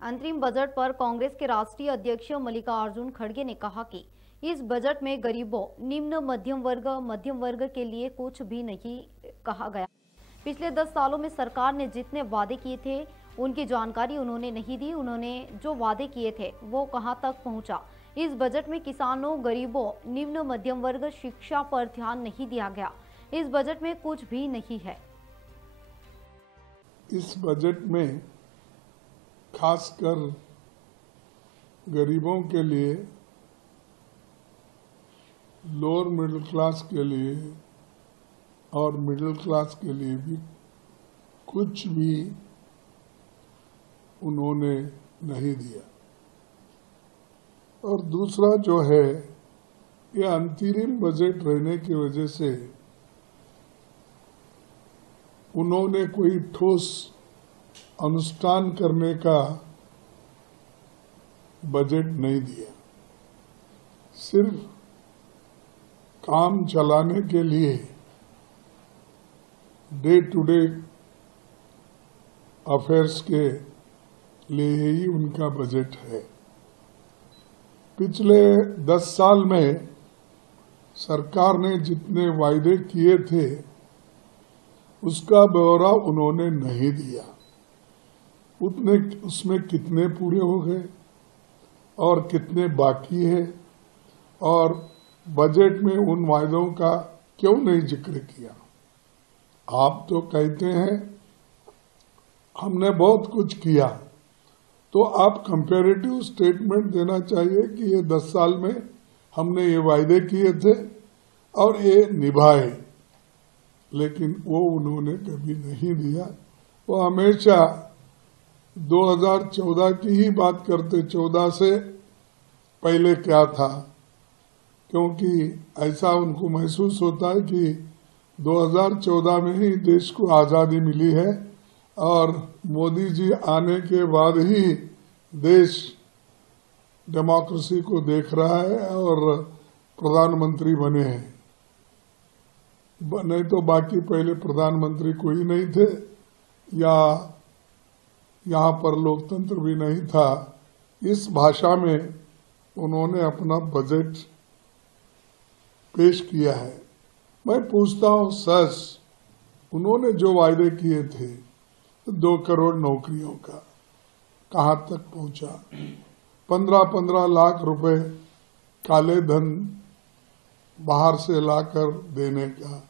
अंतरिम बजट पर कांग्रेस के राष्ट्रीय अध्यक्ष मल्लिकार्जुन खड़गे ने कहा कि इस बजट में गरीबों, निम्न मध्यम वर्ग के लिए कुछ भी नहीं कहा गया। पिछले 10 सालों में सरकार ने जितने वादे किए थे उनकी जानकारी उन्होंने नहीं दी। उन्होंने जो वादे किए थे वो कहां तक पहुंचा। इस बजट में किसानों, गरीबों, निम्न मध्यम वर्ग, शिक्षा पर ध्यान नहीं दिया गया। इस बजट में कुछ भी नहीं है। इस बजट में खासकर गरीबों के लिए, लोअर मिडिल क्लास के लिए और मिडिल क्लास के लिए भी कुछ भी उन्होंने नहीं दिया। और दूसरा जो है, ये अंतरिम बजट रहने की वजह से उन्होंने कोई ठोस अनुष्ठान करने का बजट नहीं दिया। सिर्फ काम चलाने के लिए डे टू डे अफेयर्स के लिए ही उनका बजट है। पिछले 10 साल में सरकार ने जितने वायदे किए थे उसका ब्यौरा उन्होंने नहीं दिया। उसमें कितने पूरे हो गए और कितने बाकी है, और बजट में उन वायदों का क्यों नहीं जिक्र किया। आप तो कहते हैं हमने बहुत कुछ किया, तो आप कंपैरेटिव स्टेटमेंट देना चाहिए कि ये 10 साल में हमने ये वायदे किए थे और ये निभाए, लेकिन वो उन्होंने कभी नहीं दिया। वो हमेशा 2014 की ही बात करते, 14 से पहले क्या था, क्योंकि ऐसा उनको महसूस होता है कि 2014 में ही देश को आज़ादी मिली है और मोदी जी आने के बाद ही देश डेमोक्रेसी को देख रहा है और प्रधानमंत्री बने हैं। नहीं तो बाकी पहले प्रधानमंत्री कोई नहीं थे या यहाँ पर लोकतंत्र भी नहीं था। इस भाषा में उन्होंने अपना बजट पेश किया है। मैं पूछता हूँ, सच उन्होंने जो वायदे किए थे 2 करोड़ नौकरियों का कहाँ तक पहुंचा? 15-15 लाख रुपए काले धन बाहर से लाकर देने का